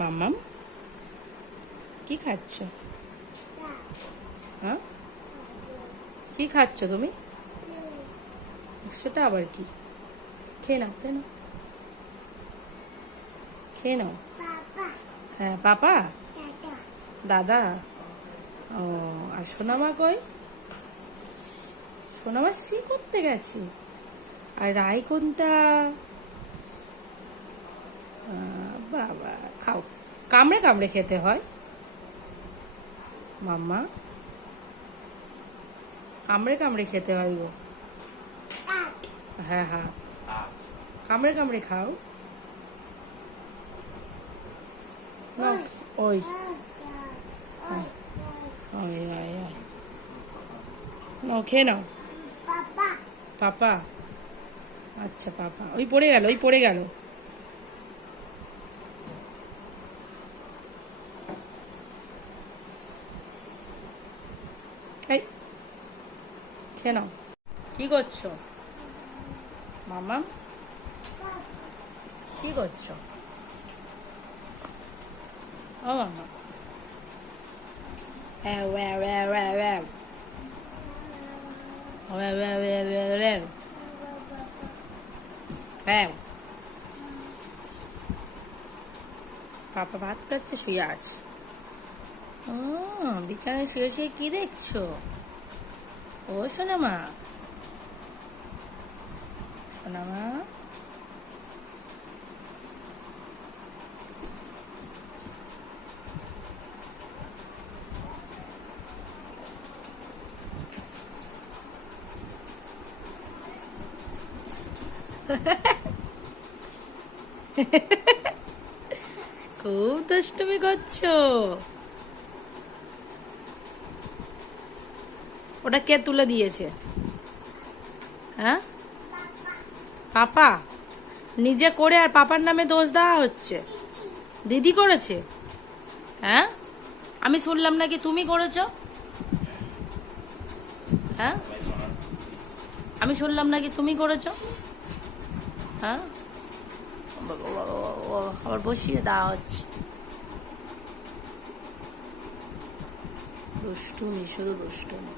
মাম্মাম কি খাচ্ছ? হ্যাঁ, কি খাচ্ছ তুমি? সেটা আবার কি? খেয়ে নাও, খেয়ে নাও, খেয়ে নাও। হ্যাঁ, পাপা, দাদা। ও, আর সোনামা কই? সোনামা সি করতে গেছে। আর রাই কোনটা? বাবা, খাও। কামড়ে কামড়ে খেতে হয় মাম্মা, কামড়ে কামড়ে খেতে হয় গো। হ্যাঁ হ্যাঁ, কামড়ে কামড়ে খাও। না, ওই ওই ওই ওই নাও, খেয়ে নাও। পাপা, আচ্ছা পাপা। ওই পড়ে গেল, ওই পড়ে গেল। এই, খেয়ে নাও। কি করছো মামা? কি করছো? ও মামা, wow wow wow wow wow wow wow wow wow wow. পাপা ভাত খাচ্ছে, শুয়ে আছে। ও, বিছানায় শুয়ে শুয়ে কি দেখছো? ও সোনামা, সোনামা। খুব দুষ্টুমি করছো। ওটা কে তুলে দিয়েছে? হ্যাঁ, পাপা নিজে করে আর পাপার নামে দোষ দেওয়া হচ্ছে। দিদি করেছে? হ্যাঁ, আমি শুনলাম নাকি তুমি করেছো। হ্যাঁ, আমি শুনলাম নাকি তুমি করেছো। হ্যাঁ, আবার বসিয়ে দেওয়া হচ্ছে। দুষ্টুমি, শুধু দুষ্টুমি।